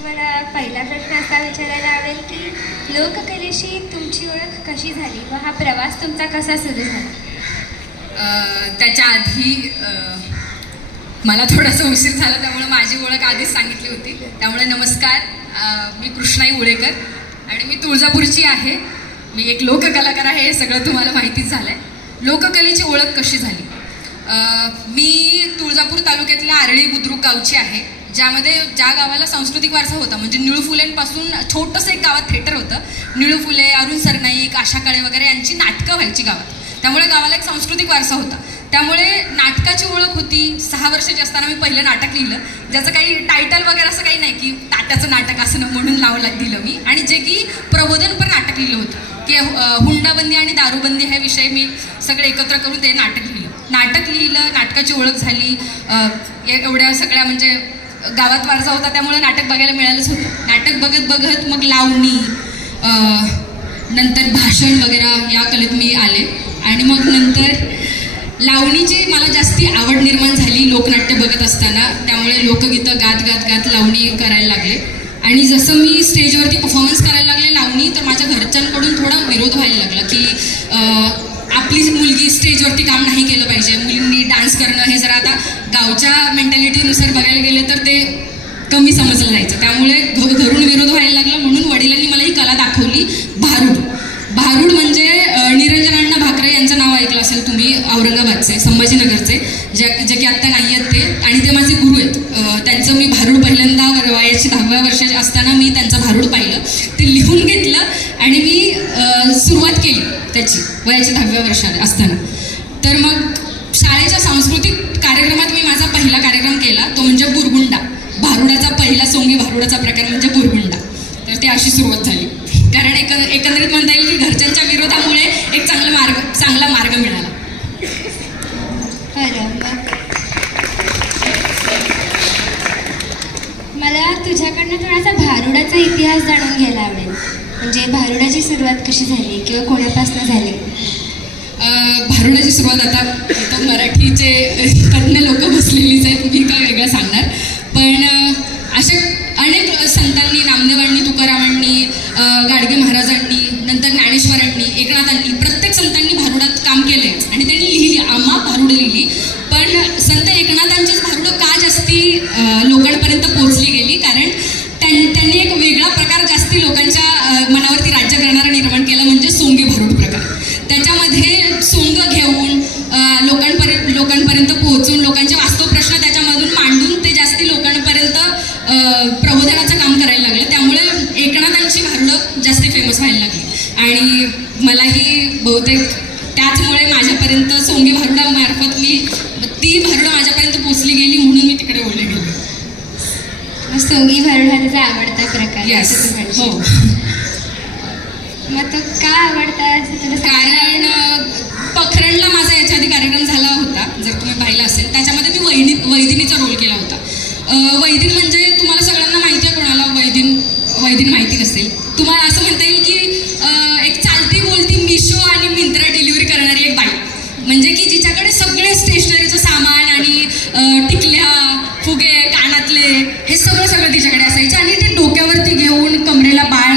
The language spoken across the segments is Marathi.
तुम्हाला पहिला प्रश्न असा विचारायला आवडेल की लोककलेशी तुमची ओळख कशी झाली व हा प्रवास तुमचा कसा सुरू झाला? त्याच्या आधी मला थोडासा उशीर झाला, त्यामुळे माझी ओळख आधीच सांगितली होती. त्यामुळे नमस्कार, मी कृष्णाई उळेकर आणि मी तुळजापूरची आहे. मी एक लोककलाकार आहे, हे सगळं तुम्हाला माहितीच झालं आहे. लोककलेची ओळख कशी झाली? मी तुळजापूर तालुक्यातल्या आरळी बुद्रुक गावची आहे, ज्या गावाला सांस्कृतिक वारसा होता. म्हणजे निळू फुलेंपासून छोटंसं एक गावात थिएटर होतं. निळू फुले, अरुण सरनाईक, आशा काळे वगैरे यांची नाटकं व्हायची गावात. त्यामुळे गावाला एक सांस्कृतिक वारसा होता. त्यामुळे नाटकाची ओळख होती. 6 वर्षाची असताना मी पहिलं नाटक लिहिलं, ज्याचं काही टायटल वगैरे असं काही नाही की तात्याचं नाटक असं म्हणून दिलं मी. आणि जे की प्रबोधनपर नाटक लिहिलं होतं की हुंडाबंदी आणि दारूबंदी हे विषय मी सगळे एकत्र करून ते नाटक लिहिलं. नाटकाची ओळख झाली. एवढ्या सगळ्या म्हणजे गावात वारसा होता, त्यामुळे नाटक बघायला मिळालंच होतं. नाटक बघत बघत मग लावणी, नंतर भाषण वगैरे या कलेत मी आले. आणि मग नंतर लावणीची मला जास्ती आवड निर्माण झाली लोकनाट्य बघत असताना. त्यामुळे लोकगीतं गात लावणी करायला लागले. आणि जसं मी स्टेजवरती परफॉर्मन्स करायला लागले लावणी, तर माझ्या घरच्यांकडून थोडा विरोध व्हायला लागला की आपली मुलगी स्टेजवरती काम नाही केलं पाहिजे, मुलींनी डान्स करणं हे जरा आता गावच्या मेंटॅलिटीनुसार बघायला गेलं तर ते कमी समजलं जायचं. त्यामुळे घरून विरोध व्हायला लागला. म्हणून वडिलांनी मला ही कला दाखवली, भारूड म्हणजे निरंजनांना भाकरे यांचं नाव ऐकलं असेल तुम्ही, औरंगाबादचे, संभाजीनगरचे, जे की आत्ता नाही आहेत ते, आणि ते माझे गुरु आहेत. त्यांचं मी भारूड पहिल्यांदा वयाची 10व्या वर्षाची असताना मी त्यांचं भारूड पाहिलं, ते लिहून घेतलं आणि मी सुरुवात केली त्याची वयाची 10व्या वर्षात असताना. तर मग शाळेच्या सांस्कृतिक कार्यक्रमात मी माझा पहिला कार्यक्रम केला, तो म्हणजे बुरगुंडा. भारुडाचा पहिला सोंगी भारुडाचा प्रकार म्हणजे बुरगुंडा. तर ती अशी सुरुवात झाली. कारण एकंदरीत म्हणता येईल की घरच्यांच्या विरोधामुळे एक चांगला मार्ग मिळाला. मला तुझ्याकडनं थोडासा भारुडाचा इतिहास जाणून घ्यायला आवडेल. म्हणजे भारुडाची सुरुवात कशी झाली किंवा कोणापासून झाली? भारुडाची सुरुवात आता मराठीचे तज्ज्ञ लोक बसलेलीच आहेत, मी काय वेगळं सांगणार. पण अशा अनेक संतांनी, नामदेवांनी, तुकारामांनी, गाडगे महाराजांनी, नंतर ज्ञानेश्वरांनी, एकनाथांनी, प्रत्येक संतांनी भारुडात काम केलं आहे आणि त्यांनी लिहिली, आम्हा भारुडं लिहिली. पण संत एकनाथांचीच भारुडं का जास्ती लोकांपर्यंत पोहोचली गेली? कारण त्यांनी एक वेगळा प्रकार जास्ती लोकांच्या मनावरती राज्य करणारा निर्माण केला, म्हणजे सोंगे भारूड प्रकार. त्याच्यामध्ये सोंग घेऊन लोकांपर्यंत पोहोचून लोकांचे वास्तव प्रश्न त्याच्यामधून मांडून ते जास्ती लोकांपर्यंत प्रबोधनाचं काम करायला लागलं. त्यामुळे एकनाथांची भारुडं जास्ती फेमस व्हायला लागली. आणि मलाही बहुतेक त्याचमुळे माझ्यापर्यंत सोंगे भारुडामार्फत ती भारुडं माझ्यापर्यंत पोचली गेली, म्हणून मी तिकडे ओढले गेले. सोंगी भारुड हा त्याचा आवडता प्रकार आहे. हो. मग तो का आवडता? कारण पखरणला माझा याच्या आधी कार्यक्रम झाला होता, जर तुम्ही पाहिला असेल. त्याच्यामध्ये मी वैदिनीचा रोल केला होता. वैदिन म्हणजे तुम्हाला सगळ्यांना माहिती आहे, कोणाला वैदिन माहिती नसेल, तुम्हाला असं म्हणता येईल की एक चालती बोलती मिशो आणि मिंत्रा डिलिव्हरी करणारी एक बाई. म्हणजे की जिच्याकडे सगळे स्टेशनरीचं सामान आणि टिकल्या, फुगे, कानातले हे सगळं तिच्याकडे असायचे. आणि ते डोक्यावरती घेऊन, कमरेला बाळ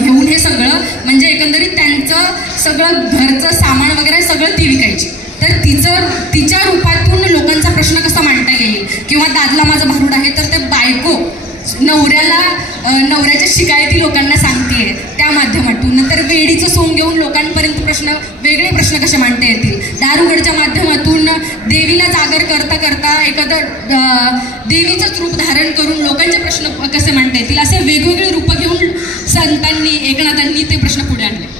घेऊन, हे सगळं म्हणजे एकंदरीत त्यांचं सगळं घरचं सामान वगैरे सगळं ती विकायची. तर तिच्या रूपातून लोकांचा प्रश्न कसा मांडता येईल, किंवा दादला माझं भारूड आहे तर ते बायको नवऱ्याच्या शिकायती लोकांना सांगतेय त्या माध्यमातून. नंतर वेडीचं सोंग घेऊन लोकांपर्यंत वेगळे प्रश्न कसे मांडता येतील. दारुगडच्या माध्यमातून देवीला जागर करता करता एखादं देवीचंच रूप धारण करून लोकांचे प्रश्न कसे मांडता येतील, असे वेगवेगळे रूप घेऊन संतांनी, एकनाथांनी ते प्रश्न पुढे आणले.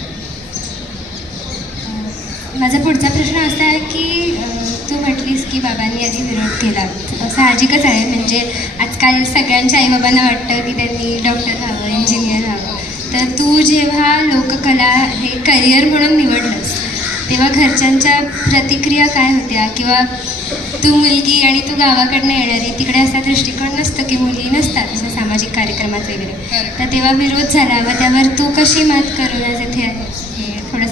माझा पुढचा प्रश्न असा आहे की तू म्हटलीस की बाबांनी आधी विरोध केला, साहजिकच आहे. म्हणजे आजकाल सगळ्यांच्या आईबाबांना वाटतं की त्यांनी डॉक्टर व्हावं, इंजिनियर व्हावं. तर तू जेव्हा लोककला हे करिअर म्हणून निवडलंस, तेव्हा घरच्यांच्या प्रतिक्रिया काय होत्या? किंवा तू मुलगी आणि तू गावाकडनं येणारी, तिकडे असा दृष्टिकोन नसतं की मुली नसतात असं सामाजिक कार्यक्रमात वगैरे. तर तेव्हा विरोध झाला, व त्यावर तू कशी मात करून आज इथे हे थोडं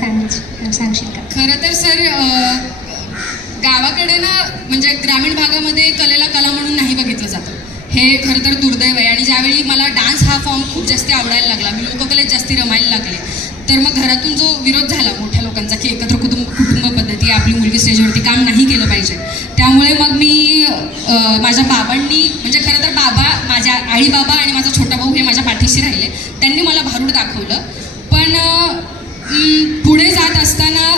सांगशील का? खरं तर सर, गावाकडे ना म्हणजे ग्रामीण भागामध्ये कलेला कला म्हणून नाही बघितलं जातं, हे खरं तर दुर्दैव आहे. आणि ज्यावेळी मला डान्स खूप जास्ती आवडायला लागला, मी लोककलेत जास्ती रमायला लागले. तर मग घरातून जो विरोध झाला मोठ्या लोकांचा की एकत्र कुटुंब पद्धती, आपली मुलगी स्टेजवरती काम नाही केलं पाहिजे, त्यामुळे मग मी माझ्या बाबांनी, म्हणजे खरं तर बाबा, माझ्या आई बाबा आणि माझा छोटा भाऊ हे माझ्या पाठीशी राहिले. त्यांनी मला भारूड दाखवलं. पण पुढे जात असताना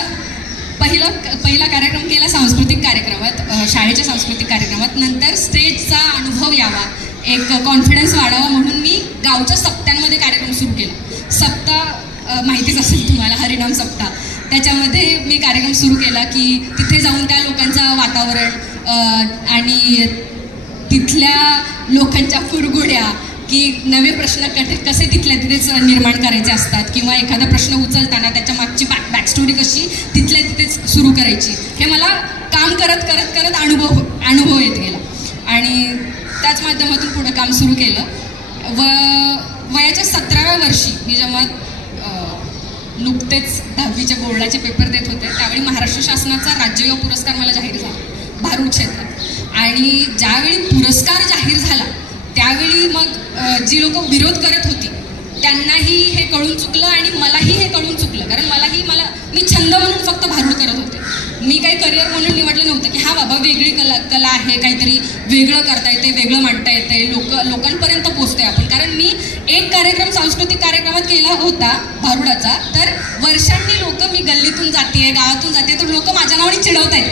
पहिला कार्यक्रम केला सांस्कृतिक कार्यक्रमात, शाळेच्या सांस्कृतिक कार्यक्रमात. नंतर स्टेजचा अनुभव यावा, एक कॉन्फिडन्स वाढावा म्हणून मी गावच्या सप्त्यांमध्ये कार्यक्रम सुरू केला. सप्ताह माहितीच असेल तुम्हाला, हरिनाम सप्ताह. त्याच्यामध्ये मी कार्यक्रम सुरू केला की तिथे जाऊन त्या लोकांचं वातावरण आणि तिथल्या लोकांच्या कुरघोड्या, की नवे प्रश्न कसे तिथल्या तिथेच निर्माण करायचे असतात, किंवा एखादा प्रश्न उचलताना त्याच्या मागची बॅकस्टोरी कशी तिथल्या तिथेच सुरू करायची, हे मला काम करत करत करत अनुभव येत गेला. आणि त्याच माध्यमातून पुढं काम सुरू केलं. वयाच्या 17व्या वर्षी मी जेव्हा नुकतेच 10वीचे बोर्डाचे पेपर देत होते, त्यावेळी महाराष्ट्र शासनाचा राज्य युवा पुरस्कार मला जाहीर झाला भारूड क्षेत्रात. आणि ज्यावेळी पुरस्कार जाहीर झाला त्यावेळी मग जी लोक विरोध करत होती त्यांनाही हे कळून चुकलं आणि मलाही हे कळून चुकलं. कारण मी छंद म्हणून फक्त भारूड करत होते, मी काही करिअर म्हणून निवडलं नव्हतं की हा बाबा वेगळी कला आहे, काहीतरी वेगळं करता येते, वेगळं मांडता येते, लोकांपर्यंत पोचतोय आपण. कारण मी एक कार्यक्रम सांस्कृतिक कार्यक्रमात केला होता भारुडाचा, तर वर्षांनी लोक, मी गल्लीतून जाते, गावातून जाते, तर लोक माझ्या नावाने चिडवत आहेत,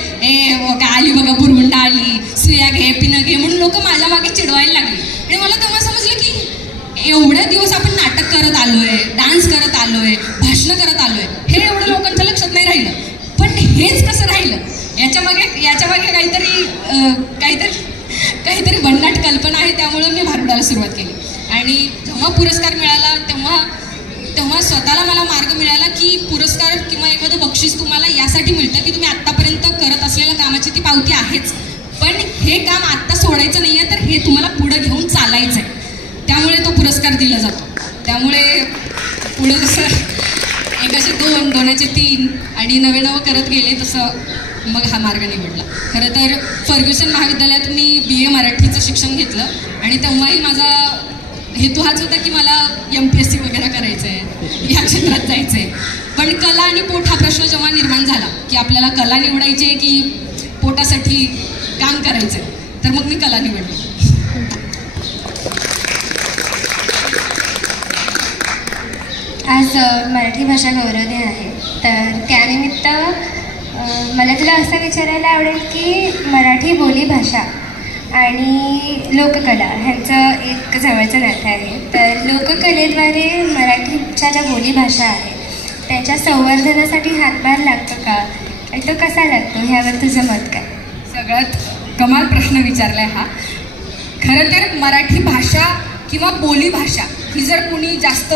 काय आली बघा बुरगुंडा आली, सुया घे पिनं घे म्हणून लोक माझ्या मागे चिडवायला लागले. आणि मला तेव्हा समजलं की एवढ्या दिवस आपण नाटक करत आलोय, डान्स करत आलोय, भाषणं करत आलोय, हे एवढं लोकांच्या लक्षात नाही राहिलं. पण हेच कसं राहिलं, याच्या मागे काहीतरी भन्नाट कल्पना आहे. त्यामुळे मी भारुडाला सुरुवात केली. आणि जेव्हा पुरस्कार मिळाला तेव्हा स्वतःला मला मार्ग मिळाला की पुरस्कार किंवा एखादं बक्षीस तुम्हाला यासाठी मिळतं की तुम्ही आत्तापर्यंत करत असलेल्या कामाची ती पावती आहेच, पण हे काम आत्ता सोडायचं नाही आहे, तर हे तुम्हाला पुढं घेऊन चालायचं आहे. त्यामुळे तो पुरस्कार दिला जातो. त्यामुळे पुढं जसं एकाचे 2, 2चे 3 आणि नवं करत गेले, तसं मग हा मार्ग निवडला. खरं तर फर्ग्युसन महाविद्यालयात मी BA मराठीचं शिक्षण घेतलं आणि तेव्हाही माझा हेतू हाच होता की मला MPSC वगैरे करायचं आहे, या क्षेत्रात जायचं आहे. पण कला आणि पोट हा प्रश्न जेव्हा निर्माण झाला की आपल्याला कला निवडायची आहे की पोटासाठी काम करायचं आहे, तर मग मी कला निवडली. आज मराठी भाषा गौरव दिन आहे, तर त्यानिमित्त मला तुला असं विचारायला आवडेल की मराठी बोलीभाषा आणि लोककला ह्यांचं एक जवळचं नातं आहे. तर लोककलेद्वारे मराठीच्या ज्या बोलीभाषा आहे त्याच्या संवर्धनासाठी हातभार लागतो का आणि तो कसा लागतो, ह्यावर तुझं मत काय? सगळ्यात कमाल प्रश्न विचारलाय हा. खरं तर मराठी भाषा किंवा बोलीभाषा ही जर कुणी जास्त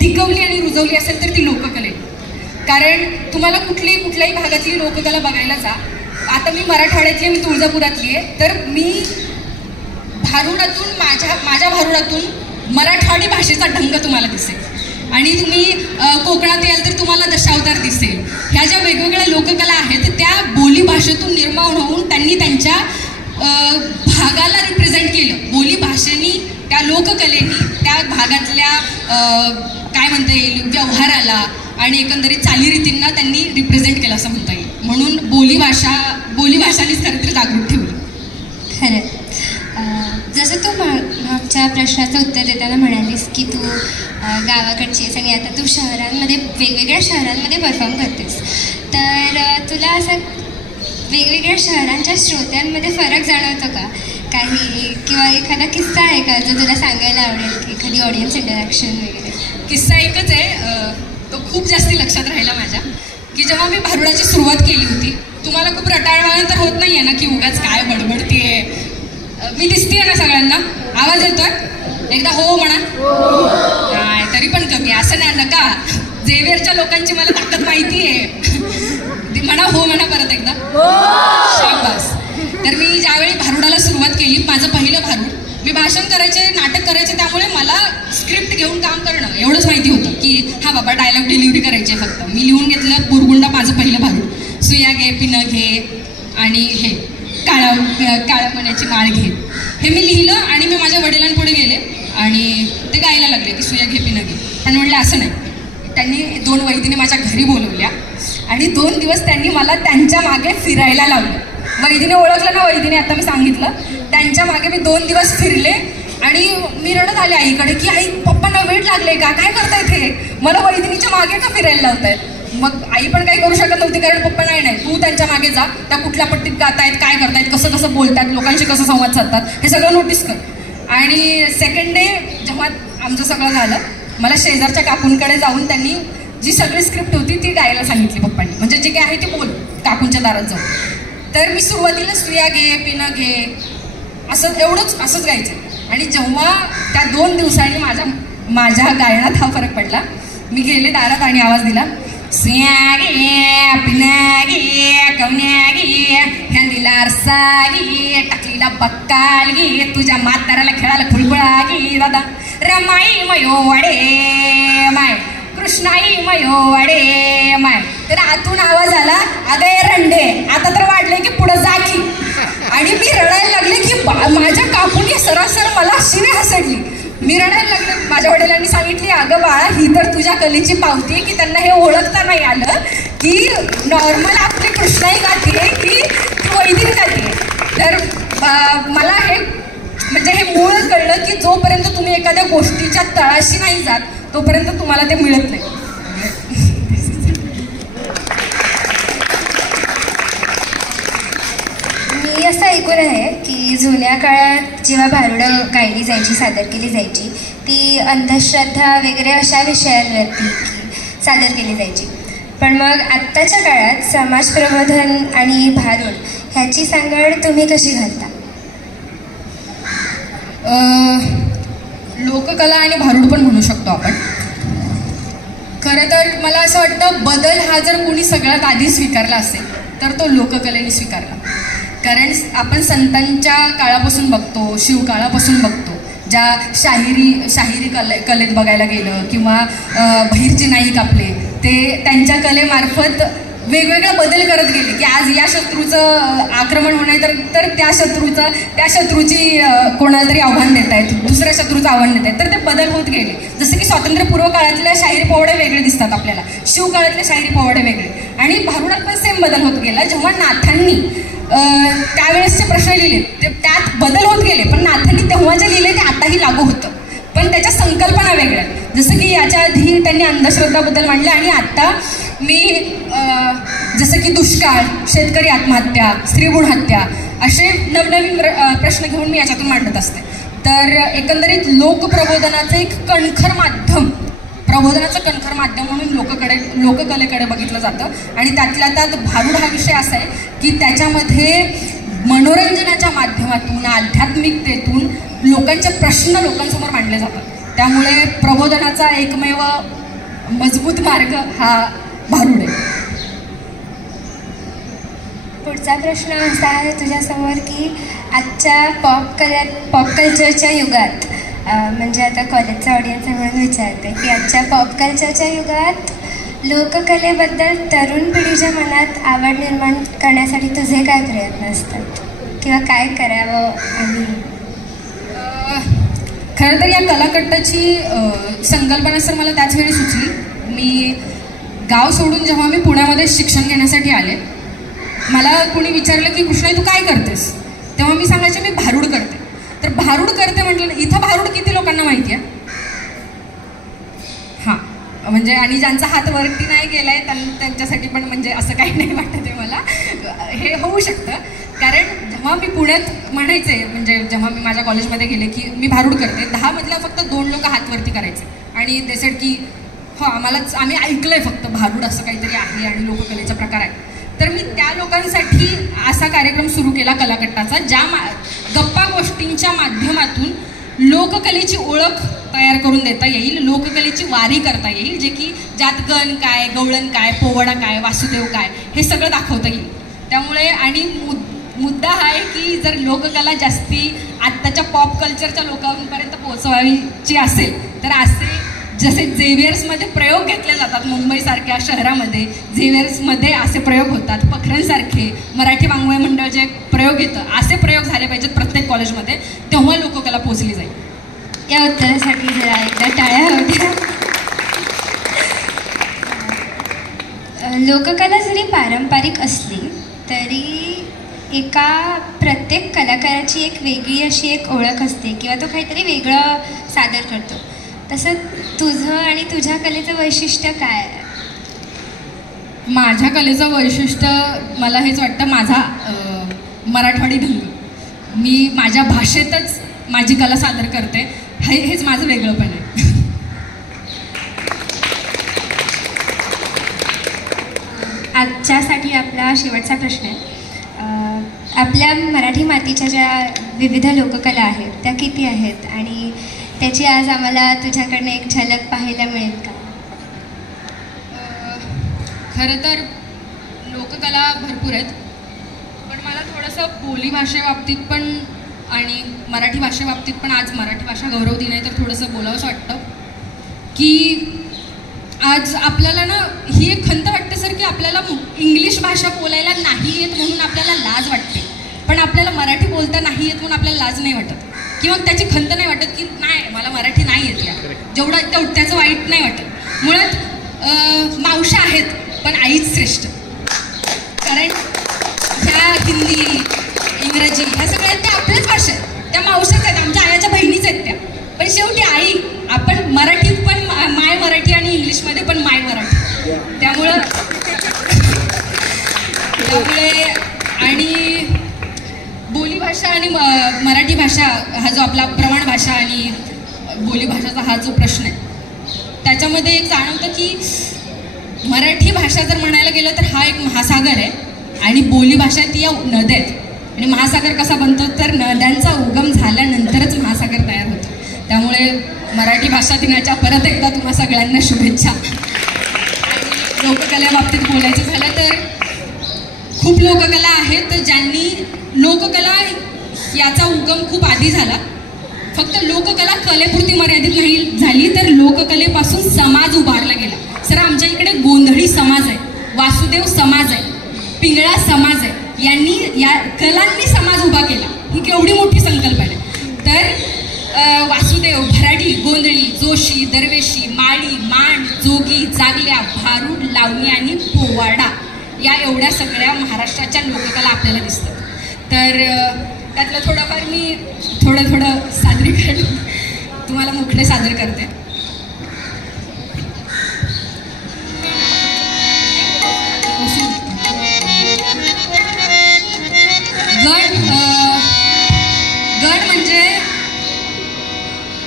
टिकवली आणि रुजवली असेल तर ती लोककले. कारण तुम्हाला कुठल्याही भागातली लोककला बघायला जा. आता मी मराठवाड्यातली, मी तुळजापुरातली आहे, तर मी भारुडातून माझ्या भारुडातून मराठवाडी भाषेचा ढंग तुम्हाला दिसेल. आणि तुम्ही कोकणात याल तर तुम्हाला दशावतार दिसेल. ह्या ज्या वेगवेगळ्या लोककला आहेत त्या बोली भाषेतून निर्माण होऊन त्यांनी त्यांच्या भागाला रिप्रेझेंट केलं. बोली भाषेनी, त्या लोककलेनी त्या भागातल्या काय म्हणता येईल व्यवहाराला आणि एकंदरीत चालीरीतींना त्यांनी रिप्रेझेंट केलं असं म्हणता येईल. म्हणून बोलीभाषानेच खरं तर जागृत ठेवली. खरं जसं तू मागच्या प्रश्नाचं उत्तर देताना म्हणालीस की तू गावाकडची आहेस आणि आता तू वेगवेगळ्या शहरांमध्ये परफॉर्म करतेस, तर तुला असं वेगवेगळ्या शहरांच्या श्रोत्यांमध्ये फरक जाणवतो का काही, किंवा एखादा किस्सा आहे का जो तुला सांगायला आवडेल की एखादी ऑडियन्स इंटरॅक्शन वगैरे? किस्सा एकच आहे, तो खूप जास्ती लक्षात राहिला माझ्या, की जेव्हा मी भारुडाची सुरुवात केली होती. तुम्हाला खूप रटाळवाणं तर होत नाही आहे ना की उगाच काय बडबडतीये, मी दिसतीये ना सगळ्यांना, आवाज येतोय? एकदा हो म्हणा. नाही तरी पण कमी, असं नाही नका. झेवियरच्या लोकांची मला ताकद माहिती आहे. म्हणा हो म्हणा परत एकदा. शाबास. तर मी ज्यावेळी भारुडाला सुरुवात केली, माझं पहिलं भारूड, मी भाषण करायचे, नाटक करायचे, त्यामुळे मला स्क्रिप्ट घेऊन काम करणं एवढंच माहिती होतं की हा बाबा डायलॉग डिलिव्हरी करायची आहे फक्त. मी लिहून घेतलं बुरगुंडा माझं पहिलं भारूड, सुया घे पिनं घे आणि हे काळ्या मण्याची माळ घे, हे मी लिहिलं आणि मी माझ्या वडिलांपुढे गेले आणि ते गायला लागले की सुया घे पिनं घे. त्यांनी म्हटलं असं नाही. त्यांनी 2 वैदिनी माझ्या घरी बोलवल्या आणि 2 दिवस त्यांनी मला त्यांच्या मागे फिरायला लावलं. वैदिनी ओळखलं ना, वैदिनी आता मी सांगितलं, त्यांच्या मागे मी 2 दिवस फिरले आणि मी रडत आले आईकडे की आई पप्पांना वेळ लागले का, काय करतायत हे, मला वैदिनीच्या मागे का फिरायला लावतायत. मग आई पण काही करू शकत नव्हती कारण पप्पा नाही तू त्यांच्या मागे जा, त्या कुठल्या पट्टीत गातायत, काय करतायत, कसं कसं बोलतात, लोकांशी कसं संवाद साधतात, हे सगळं नोटीस कर. आणि सेकंड डे जेव्हा आमचं सगळं झालं, मला शेजारच्या काकूंकडे जाऊन त्यांनी जी सगळी स्क्रिप्ट होती ती गायला सांगितली पप्पांनी, म्हणजे जे काय आहे ते बोल काकूंच्या दारात जाऊन. तर मी सुरुवातीला सुया घे पिनं घे असं असंच गायचं. आणि जेव्हा त्या 2 दिवसांनी माझ्या गायनात हा फरक पडला, मी गेले दारात आणि आवाज दिला, सुया गे पिना गे कवन्या गे ह्यांदीला आरसा गे टाकलीला बक्काल गे तुझ्या म्हाताऱ्याला खेळायला खुळखुळा गे दादा रमाई मयो वाडे माय कृष्णाई मयो वाडे माय. तर आतून आवाज आला, अगं रंडे आता तर वाटले की पुढं जा की. आणि मी रडायला लागले की माझ्या काकूने सरासर मला शिवे हसडली. मी रडायला लागले. माझ्या वडिलांनी सांगितली, अगं बाळा ही तर तुझ्या कलेची पावती आहे की त्यांना हे ओळखता नाही आलं की नॉर्मल आपली कृष्णाई गाते की वैदिक गाते. तर मला हे म्हणजे हे मूळ कळलं की जोपर्यंत तुम्ही एखाद्या गोष्टीच्या तळाशी नाही जात तोपर्यंत तुम्हाला ते मिळत नाही. मी असं ऐकून आहे की जुन्या काळात जेव्हा भारुडं गायली जायची, सादर केली जायची, ती अंधश्रद्धा वगैरे अशा विषयांवरती सादर केली जायची. पण मग आत्ताच्या काळात समाज प्रबोधन आणि भारुड ह्याची सांगड तुम्ही कशी घालता? लोककला आणि भारुड पण म्हणू शकतो आपण. खरं तर मला असं वाटतं बदल हा जर कोणी सगळ्यात आधी स्वीकारला असेल तर तो लोककलेने स्वीकारला. कारण आपण संतांच्या काळापासून बघतो, शिवकाळापासून बघतो, ज्या शाहिरी कलेत बघायला गेलं किंवा बहिर्जी नाईक आपले ते त्यांच्या कलेमार्फत वेगवेगळे बदल करत गेले की आज या शत्रूचं आक्रमण होणार तर त्या शत्रूची कोणाला तरी आव्हान देत आहेत, दुसऱ्या शत्रूचं आव्हान देत आहेत. तर ते बदल होत गेले. जसं की स्वातंत्र्यपूर्व काळातल्या शाहिरी पोवाडे वेगळे दिसतात आपल्याला, शिवकाळातले शाहिरी पोवाडे वेगळे. आणि भारुडात पण सेम बदल होत गेला. जेव्हा नाथांनी त्यावेळेसचे प्रश्न लिहिले ते त्यात बदल होत गेले, पण नाथांनी तेव्हा जे लिहिले ते आताही लागू होतं, पण त्याच्या संकल्पना वेगळ्या. जसं की याच्या आधी त्यांनी अंधश्रद्धाबद्दल मांडलं आणि आत्ता मी जसं की दुष्काळ, शेतकरी आत्महत्या, स्त्रीभ्रूण हत्या असे नवनवीन प्रश्न घेऊन मी याच्यातून मांडत असते. तर एकंदरीत लोकप्रबोधनाचं एक कणखर माध्यम म्हणून लोककलेकडे बघितलं जातं. आणि त्यातल्या त्यात भारुड हा विषय असा आहे की त्याच्यामध्ये मनोरंजनाच्या माध्यमातून, आध्यात्मिकतेतून लोकांचे प्रश्न लोकांसमोर मांडले जातात. त्यामुळे प्रबोधनाचा एकमेव मजबूत मार्ग हा भारुड आहे. पुढचा प्रश्न असा आहे तुझ्यासमोर की आजच्या पॉप कल्चरच्या युगात, म्हणजे आता कॉलेजचा ऑडियन्स म्हणून विचारते की आजच्या पॉप कल्चरच्या युगात लोककलेबद्दल तरुण पिढीच्या मनात आवड निर्माण करण्यासाठी तुझे काय प्रयत्न असतात किंवा काय करावं? आणि खरं तर या कलाकट्टाची संकल्पना सर मला त्याच वेळी सुचली. मी गाव सोडून जेव्हा मी पुण्यामध्ये शिक्षण घेण्यासाठी आले, मला कोणी विचारलं की कृष्णाई तू काय करतेस, तेव्हा मी सांगायचे मी भारुड करते. तर भारुड करते म्हटलं, इथं भारुड किती लोकांना माहिती आहे? हां, म्हणजे आणि ज्यांचा हात वरती नाही गेलाय त्यांच्यासाठी पण म्हणजे असं काही नाही वाटत आहे मला. हे होऊ शकतं कारण जेव्हा मी पुण्यात म्हणायचे, म्हणजे जेव्हा मी माझ्या कॉलेजमध्ये गेले की मी भारुड करते, 10 मधल्या फक्त 2 लोक हात वरती करायचे आणि ते सेड की हो आम्ही ऐकलंय फक्त भारुड असं काहीतरी आहे आणि लोककलेचा प्रकार आहे. तर मी त्या लोकांसाठी असा कार्यक्रम सुरू केला कलाकट्टाचा, ज्या गप्पा गोष्टींच्या माध्यमातून लोककलेची ओळख तयार करून देता येईल, लोककलेची वारी करता येईल, जे की ज्यात गण काय, गवळण काय, पोवाडा काय, वासुदेव काय हे सगळं दाखवता येईल. त्यामुळे आणि मुद्दा हा आहे की जर लोककला जास्ती आत्ताच्या पॉप कल्चरच्या लोकांपर्यंत पोहोचवायची असेल तर असे जसे झेवियर्समध्ये प्रयोग घेतले जातात, मुंबईसारख्या शहरामध्ये झेवियर्समध्ये असे प्रयोग होतात, पखरणसारखे मराठी वाङ्मय मंडळ जे प्रयोग घेतं असे प्रयोग झाले पाहिजेत प्रत्येक कॉलेजमध्ये, तेव्हा लोककला पोचली जाईल. या उत्तरासाठी जरा एकदा टाळ्या होत्या. लोककला जरी पारंपरिक असली तरी प्रत्येक कलाकाराची एक वेगळी अशी एक ओळख असते किंवा तो काहीतरी वेगळं सादर करतो. तसं तुझं आणि तुझ्या कलेचं वैशिष्ट्य काय आहे? माझ्या कलेचं वैशिष्ट्य मला हेच वाटतं, माझा मराठवाडी ढंग. मी माझ्या भाषेतच माझी कला सादर करते, हेच माझं वेगळंपण आहे. आजच्यासाठी आपला शेवटचा प्रश्न आहे. आपल्या मराठी मातीच्या ज्या विविध लोककला आहेत त्या किती आहेत आणि त्याची आज आम्हाला तुझ्याकडनं एक झलक पाहायला मिळेल का? खरं तर लोककला भरपूर आहेत, पण मला थोडंसं बोलीभाषेबाबतीत पण आणि मराठी भाषेबाबतीत पण, आज मराठी भाषा गौरव दिन आहे तर थोडंसं बोलावंसं वाटतं की आज आपल्याला ना ही एक खंत वाटते सर की आपल्याला इंग्लिश भाषा बोलायला नाही येत म्हणून आपल्याला लाज वाटते, पण आपल्याला मराठी बोलता नाही येत म्हणून आपल्याला लाज नाही वाटत किंवा त्याची खंत नाही वाटत की नाही मला मराठी नाही येत. या जेवढं त्याचं वाईट नाही वाटत. मुळात मावशा आहेत पण आईच श्रेष्ठ. कारण ह्या हिंदी इंग्रजी ह्या सगळ्या त्या आपल्याच भाषा आहेत, त्या मावशाच आहेत, आमच्या आयाच्या बहिणीच आहेत त्या. पण शेवटी आई, आपण मराठीत पण माय मराठी आणि इंग्लिशमध्ये पण माय मराठी. त्यामुळे आणि बोलीभाषा आणि मराठी भाषा हा जो आपला प्रमाण भाषा आणि बोलीभाषाचा हा जो प्रश्न आहे त्याच्यामध्ये एक जाणवतं की मराठी भाषा जर म्हणायला गेलं तर हा एक महासागर आहे आणि बोलीभाषा ती या नद्या आहेत. आणि महासागर कसा बनतो तर नद्यांचा उगम झाल्यानंतरच महासागर तयार होतो. त्यामुळे मराठी भाषा दिनाच्या परत एकदा तुम्हा सगळ्यांना शुभेच्छा. लोककलेबाबतीत बोलायचं झालं तर खूप लोककला आहेत ज्यांनी लोककला याचा उगम खूप आधी झाला. फक्त लोककला कलेपुरती मर्यादित नाही झाली तर लोककलेपासून समाज उभारला गेला. सर आमच्या इकडे गोंधळी समाज आहे, वासुदेव समाज आहे, पिंगळा समाज आहे, यांनी या कलांनी समाज उभा केला. ही केवढी मोठी संकल्पना आहे. तर वासुदेव, भराडी, गोंधळी, जोशी, दरवेशी, माळी, मांड, जोगी, जागल्या, भारूड, लावणी आणि पोवाडा या एवढ्या सगळ्या महाराष्ट्राच्या लोककला आपल्याला दिसतात. तर त्यातलं थोडंफार मी थोडं सादरीकरण तुम्हाला मुखडे सादर करते. गण म्हणजे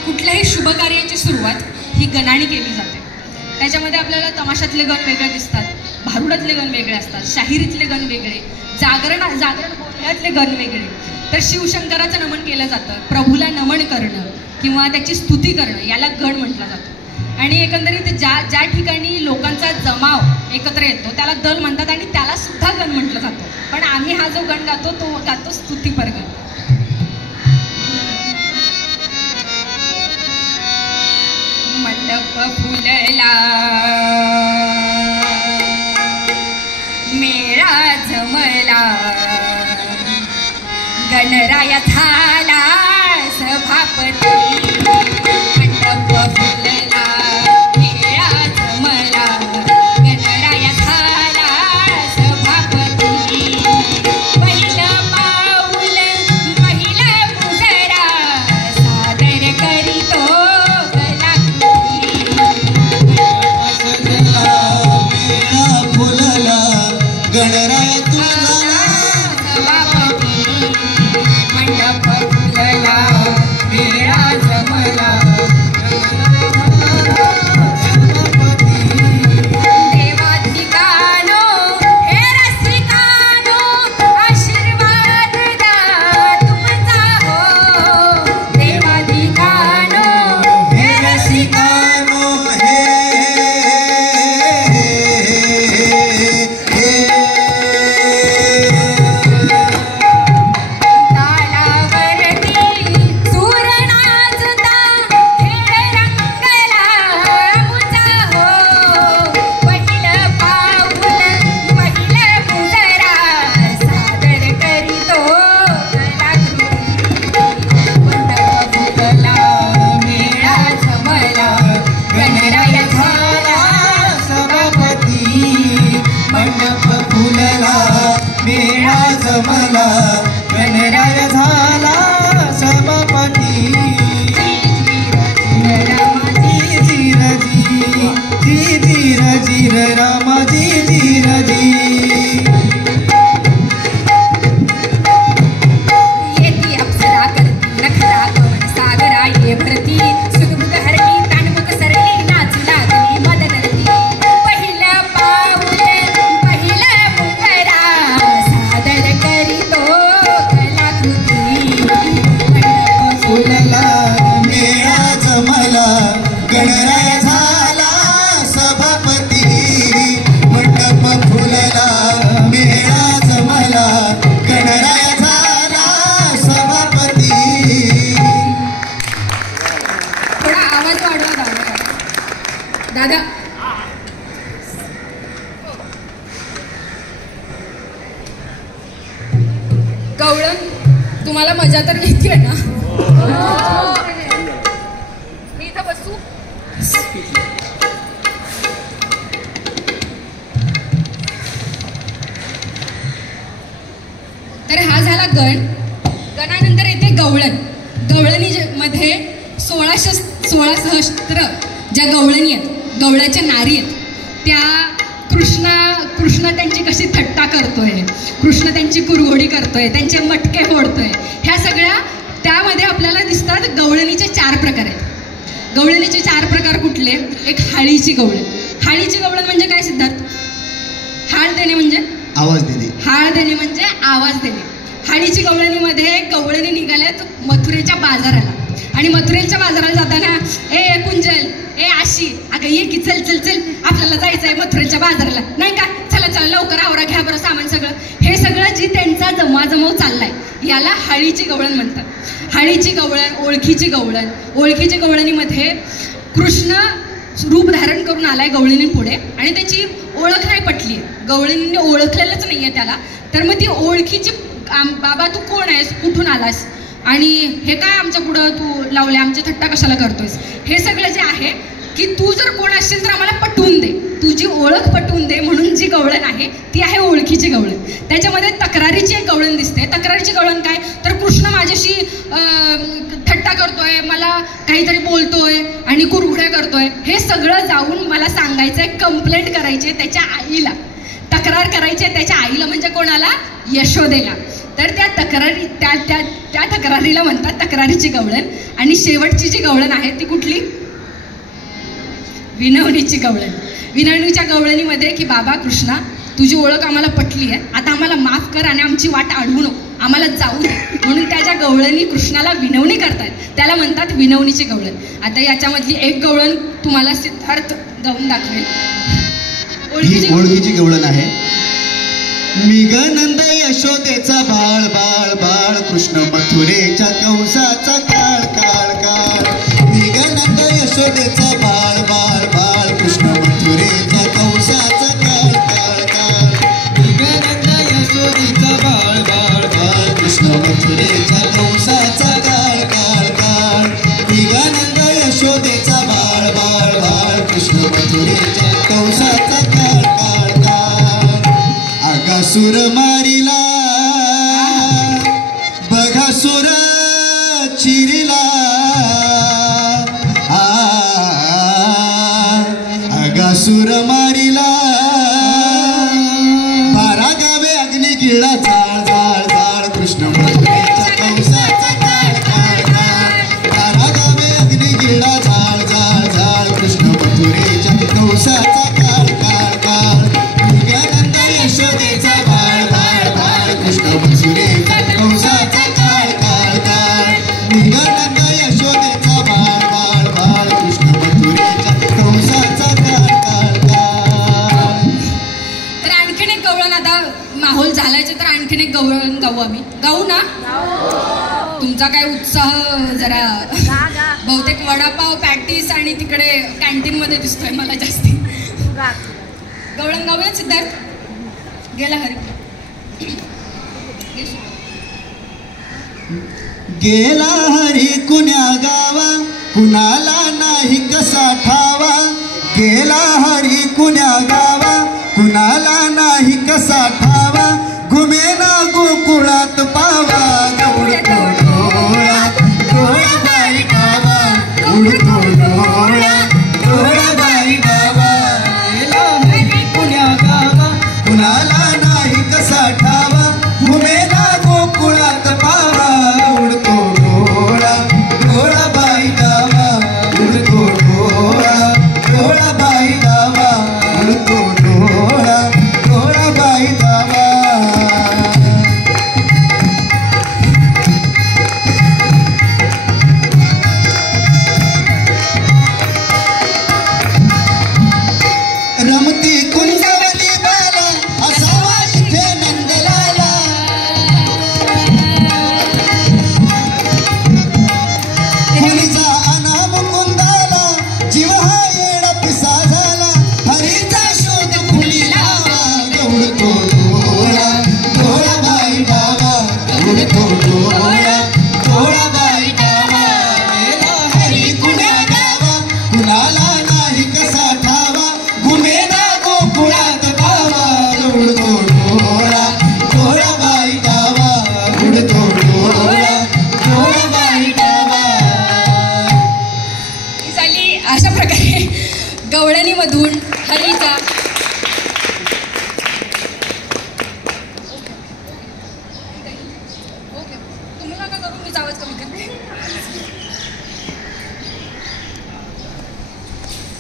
कुठल्याही शुभकार्याची सुरुवात ही गणाने केली जाते. त्याच्यामध्ये आपल्याला तमाशातले गण वेगळे दिसतात, भारुडातले गण वेगळे असतात, शाहिरीतले गण वेगळे, जागरण बोलण्यातले गण वेगळे. तर शिवशंकराचं नमन केलं जातं, प्रभूला नमन करणं किंवा त्याची स्तुती करणं याला गण म्हटलं जातं. आणि एकंदरीत ज्या ठिकाणी लोकांचा जमाव एकत्र येतो त्याला दल म्हणतात आणि त्याला सुद्धा गण म्हटलं जातं. पण आम्ही हा जो गण गातो तो गातो स्तुतीपर गण. मंडप फुलला, मेळा जमला, गणराया झाला सभापती. मंडप फुलला, मेळा जमला, गणराया झाला सभापती. पहिलं पाऊल पहिला मुजरा सादर करीतो गणराय तुला सभापती. मंडप फुलला, मेळा गणराया झाला सभापती, मंडप फुलला मेळा जमला, गणराया झाला सभापती. थोडा आवाज वाढवा दादा. गवळण तुम्हाला मजा तर येते ना? मी इथं बसू? तर हा झाला गण. गणानंतर येते गवळण. गवळणी मध्ये 16 सहस्त्र ज्या गवळणी आहेत, गवळ्याच्या नारी आहेत, त्या कृष्ण त्यांची कशी थट्टा करतोय, कृष्ण त्यांची कुरघोडी करतोय, त्यांचे मटके फोडतोय, ह्या सगळ्या त्यामध्ये आपल्याला दिसतात. गवळणीचे 4 प्रकार आहेत. गवळणीचे 4 प्रकार कुठले? एक हाळीची गवळण. हाळीची गवळण म्हणजे काय सिद्धार्थ? हाळ देणे म्हणजे आवाज देणे. हाळ देणे म्हणजे आवाज देणे. हाळीची गवळणीमध्ये गवळणी निघाल्यात मथुरेच्या बाजाराला, आणि मथुरेच्या बाजाराला जाताना ए कुंजल, ए आशी, अगं ये की, चल चल चल आपल्याला जायचं आहे मथुरेच्या बाजाराला, नाही का? चला चला लवकर आवरा, घ्या बरं सामान सगळं. हे सगळं जी त्यांचा जमाजमव चाललाय याला हाळीची गवळण म्हणतात. हाळीची गवळण, ओळखीची गवळण. ओळखीची गवळणीमध्ये कृष्ण रूप धारण करून आलाय गवळणीपुढे, आणि त्याची ओळख नाही पटली, गवळणीने ओळखलेलंच नाही आहे त्याला. तर मग ती ओळखीची, बाबा तू कोण आहेस, कुठून आलास, आणि हे काय आमच्या पुढं तू लावले, आमची थट्टा कशाला करतोयस, हे सगळं जे आहे की तू जर कोण असशील तर आम्हाला पटवून दे, तुझी ओळख पटवून दे, म्हणून जी गवळण आहे ती आहे ओळखीची गवळण. त्याच्यामध्ये तक्रारीची एक गवळण दिसते. तक्रारीची गवळण काय, तर कृष्ण माझ्याशी थट्टा करतोय, मला काहीतरी बोलतोय आणि कुरघुड्या करतोय, हे सगळं जाऊन मला सांगायचंय, कंप्लेंट करायची त्याच्या आईला, तक्रार करायची त्याच्या आईला, म्हणजे कोणाला? यशोदेला. तर त्या तक्रारीला म्हणतात तक्रारीची गवळण. आणि शेवटची जी गवळण आहे ती कुठली? विनवणीची गवळण. विनवणीच्या गवळणीमध्ये की बाबा कृष्णा, तुझी ओळख आम्हाला पटली आहे, आता आम्हाला माफ कर आणि आमची वाट अडवू नको, आम्हाला जाऊ दे, म्हणून त्याच्या गवळणी कृष्णाला विनवणी करतात, त्याला म्हणतात विनवणीची गवळण. आता याच्यामधली एक गवळण तुम्हाला सिद्धार्थ गाऊन दाखवेल. ओळखीची गवळण आहे. मी गनंद यशोदेचा बाळ बाळ बाळ, कृष्ण मथुरेच्या कंसाचा काळ काळ काळ. मी गनंद यशोदेचा बाळ बाळ बाळ, कृष्ण मथुरेच्या कंसाचा काळ काळ काळ. मी गनंद यशोदेचा बाळ बाळ बाळ, कृष्ण मथुरेच्या कंसाचा काळ काळ काळ. मी गनंद यशोदेचा बाळ बाळ बाळ, कृष्ण मथुरेच्या कंसाचा काळ काळ काळ. अगासुर मारिला बघासुर चिरिला, अगासुर मारिला 12 गावे अग्नी गिळला, जाळ जाळ जाळ, कृष्ण मथुरेच्या कंसाचा काळ काळ काळ. 12 गावे अग्नी गिळला, जाळ जाळ जाळ, कृष्ण मथुरेच्या कंसाचा काळ काळ काळ. गनंद यशोदेचा बाळ बाळ बाळ, कृष्ण मथुरेच्या कंसाचा काळ काळ काळ. गनंद यशोदेचा बाळ बाळ बाळ, कृष्ण मथुरेच्या कंसाचा काळ काळ काळ. तर आणखीन एक गवळण, आता माहोल झालायचं तर आणखीन एक गवळण गाऊ आम्ही. गाऊ ना? तुमचा काय उत्साह जरा बहुतेक वडापाव पॅटीस आणि तिकडे कॅन्टीनमध्ये दिसतोय मला जास्ती. गवळण गाऊया सिद्धार्थ? गेला हरी. गेला हरी कुण्या गावा, कुणाला नाही कसा ठावा. गेला हरी कुण्या गावा, कुणाला नाही कसा ठावा. घुमेना गोकुळात पावा, उडतो डोळा डोळाबाई बाबा, उडतो डोळा डोळाबाई बाबा. गेला हरी कुण्या गावा, कुणाला नाही कसा ठावा. घुमेना गोकुळात पावा, उडतो डोळा डोळाबाई बाबा, उडतो डोळा डोळाबाई बाबा, उडतो डोळा डोळाबाई बाबा. अशा प्रकारे गवळणीमधून हल्लीचा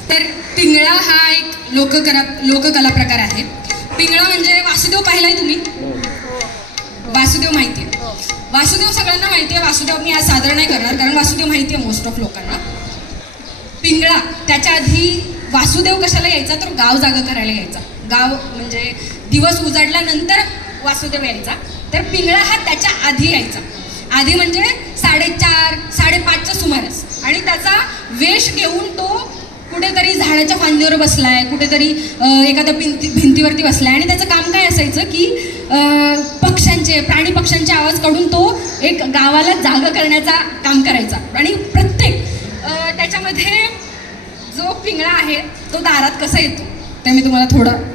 तर पिंगळा हा एक लोककला प्रकार आहे. पिंगळा म्हणजे वासुदेव पाहिलाय तुम्ही? वासुदेव माहिती आहे. वासुदेव सगळ्यांना माहिती आहे. वासुदेव मी आज सादर नाही करणार कारण वासुदेव माहिती आहे मोस्ट ऑफ लोकांना. पिंगळा त्याच्या आधी वासुदेव कशाला यायचा तर गाव जागा करायला यायचा. गाव म्हणजे दिवस उजाडल्यानंतर वासुदेव यायचा. तर पिंगळा हा त्याच्या आधी यायचा. आधी म्हणजे 4:30 5:30च्या सुमारास. आणि त्याचा वेश घेऊन तो कुठेतरी झाडाच्या फांदीवर बसलाय, कुठेतरी एखाद्या भिंतीवरती बसलाय. आणि त्याचं काम काय असायचं की प्राणी पक्ष्यांचे आवाज काढून तो एक गावाला जागा करण्याचा काम करायचा. आणि प्रत्येक त्याच्यामध्ये जो पिंगळा आहे तो दारात कसा येतो ते मी तुम्हाला थोडं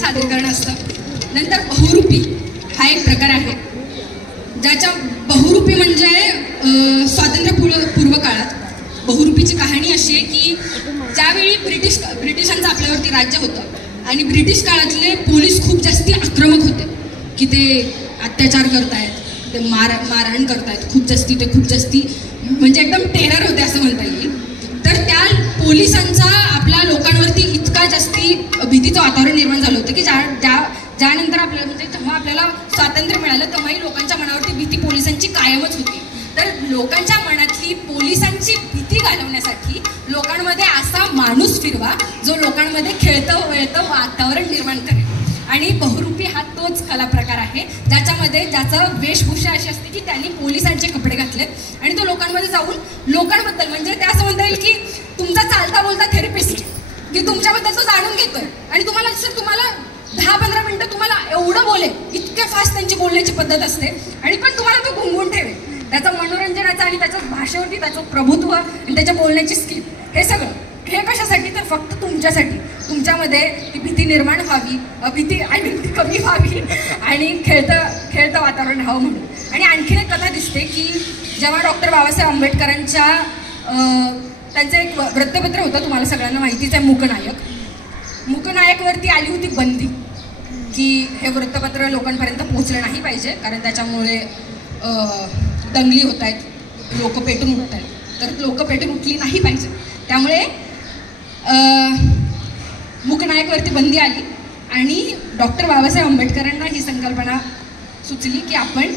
सादरीकरण असतं. नंतर बहुरूपी हा एक प्रकार आहे ज्याच्या बहुरूपी म्हणजे स्वातंत्र्यपूर्व काळात बहुरूपीची कहाणी अशी आहे की ज्यावेळी ब्रिटिशांचं आपल्यावरती राज्य होतं आणि ब्रिटिश काळातले पोलीस खूप जास्ती आक्रमक होते की ते अत्याचार करतायत, ते मारहाण करतायत खूप जास्ती म्हणजे एकदम टेरर होते असं म्हणता येईल. तर त्या पोलिसांचा आपल्या लोकांवरती इतका जास्ती भीतीचं वातावरण निर्माण झालं होतं की ज्यानंतर आपल्याला म्हणजे जेव्हा आपल्याला स्वातंत्र्य मिळालं तेव्हाही लोकांच्या मनावरती भीती पोलिसांची कायमच होती. तर लोकांच्या मनातली पोलिसांची भीती घालवण्यासाठी लोकांमध्ये असा माणूस फिरवा जो लोकांमध्ये खेळतं वळतं वातावरण निर्माण करेल. आणि बहुरूपी हा तोच कला प्रकार आहे ज्याचं वेशभूषा अशी असते की त्यांनी पोलिसांचे कपडे घातले आणि तो लोकांमध्ये जाऊन लोकांबद्दल म्हणजे ते असं म्हणता येईल की तुमचा चालता बोलता थेरपिस्ट की तुमच्याबद्दल तो जाणून घेतोय आणि तुम्हाला 10-15 मिनिटं तुम्हाला एवढं बोलेल, इतके फास्ट त्यांची बोलण्याची पद्धत असते आणि पण तुम्हाला तो गुंगून ठेवेल. त्याचं मनोरंजनाचं आणि त्याच्या भाषेवरती त्याचं प्रभुत्व आणि त्याच्या बोलण्याची स्किल हे सगळं हे कशासाठी तर फक्त तुमच्यासाठी, तुमच्यामध्ये ती भीती निर्माण व्हावी, भीती कमी व्हावी आणि खेळतं वातावरण राहावं म्हणून. आणि आणखीन एक कथा दिसते की जेव्हा डॉक्टर बाबासाहेब आंबेडकरांच्या त्यांचं एक वृत्तपत्र होतं, तुम्हाला सगळ्यांना माहितीच आहे, मूकनायकवरती आली होती बंदी की हे वृत्तपत्र लोकांपर्यंत पोहोचलं नाही पाहिजे कारण त्याच्यामुळे दंगली होत आहेत, लोक पेटून उठत आहेत. तर लोक पेटून उठली नाही पाहिजे त्यामुळे मूकनायकवरती बंदी आली आणि डॉक्टर बाबासाहेब आंबेडकरांना ही संकल्पना सुचली की आपण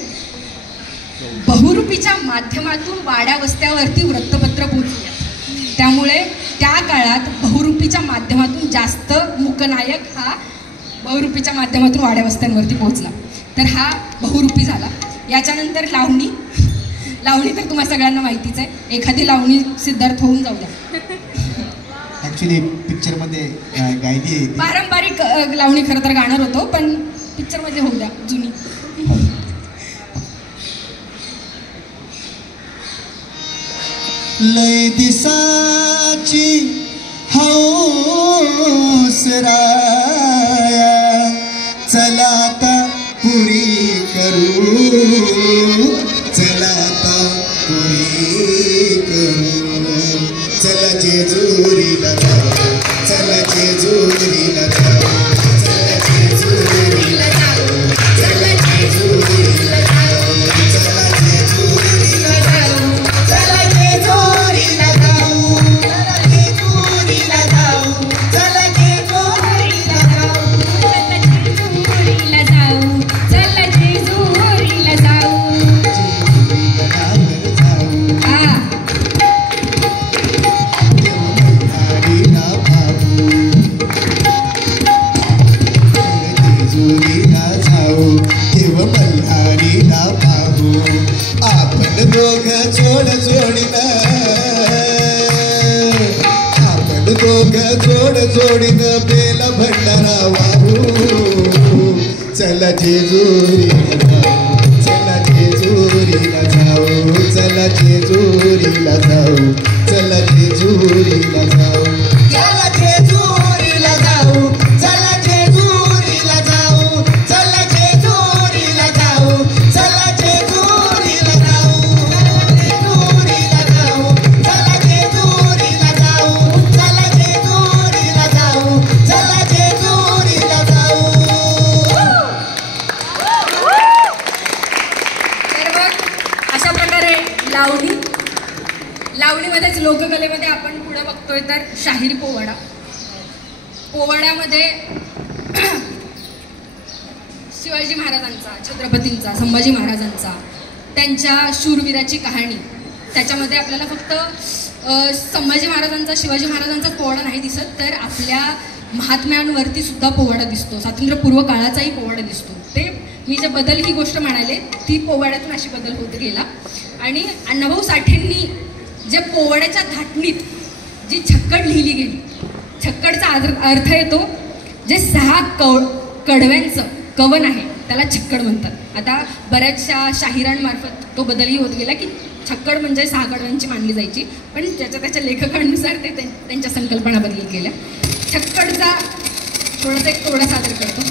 बहुरूपीच्या माध्यमातून वाड्या वस्त्यावरती वृत्तपत्र पोहोचूया. त्यामुळे त्या काळात बहुरूपीच्या माध्यमातून जास्त मूकनायक हा बहुरूपीच्या माध्यमातून वाड्या वस्त्यांवरती पोहोचला. तर हा बहुरूपी झाला. याच्यानंतर लावणी. लावणी तर तुम्हाला सगळ्यांना माहितीच आहे. एखादी लावणी सिद्धार्थ होऊन जाऊ द्या. ऍक्च्युली पिक्चरमध्ये गायली आहे ती. पारंपरिक लावणी खरं तर गाणार होतो, पण पिक्चरमध्ये होऊ द्या जुनी. लय दिसाची हौस राया चला आता पुरी करू, चला आता पुरी करू, चला जेजुरीला जाऊ, चला जेजुरीला जाऊ, चला जेजुरीला जाऊ, चला जेजुरीला जाऊ, चला जेजुरीला जाऊ, चला जेजुरीला जाऊ, चला जेजुरीला जाऊ, चला जेजुरीला जाऊ, जेजुरीला जाऊ, चला जेजुरीला जाऊ. देव मल्हारीला पाहू, आपण दोघं जोड जोडीनं, आपण दोघं जोड जोडीनं बेल भंडारा वाहू, चला जेजुरीला जाऊ, चला जेजुरीला जाऊ, चला जेजुरीला जाऊ, चला जेजुरीला जाऊ, चला जेजुरीला जाऊ, चला जेजुरीला जाऊ, चला जेजुरीला जाऊ, चला जेजुरीला जाऊ, जेजुरीला जाऊ, चला जेजुरीला जाऊ, चला जेजुरीला जाऊ, चला जेजुरीला जाऊ. तर मग अशा प्रकारे लावणीमध्येच लोककलेमध्ये आपण पुढे बघतोय तर शाहीर पोवाडा. पोवाड्यामध्ये शिवाजी महाराजांचा, छत्रपतींचा, संभाजी महाराजांचा, त्यांच्या शूरवीराची कहाणी, त्याच्यामध्ये आपल्याला फक्त संभाजी महाराजांचा, शिवाजी महाराजांचा पोवाडा नाही दिसत, तर आपल्या महात्म्यांवरती सुद्धा पोवाडा दिसतो. स्वातंत्र्यपूर्व काळाचाही पोवाडा दिसतो. ते मी जे बदल ही गोष्ट म्हणाले ती पोवाड्यातून अशी बदल होत गेला. आणि अण्णाभाऊ साठेंनी जे पोवाड्याच्या धाटणीत जी छक्कड लिहिली गेली, छक्कडचा अर्थ येतो जे 6 कडव्यांचं कवन आहे त्याला छक्कड म्हणतात. आता बऱ्याचशा शाहिरांमार्फत तो बदलही होत गेला की छक्कड म्हणजे 6 कडव्यांची मानली जायची, पण त्याच्या लेखकांनुसार ते त्यांच्या संकल्पना बदलत गेल्या. छक्कडचा थोडासा एक तोडा सादर करतो.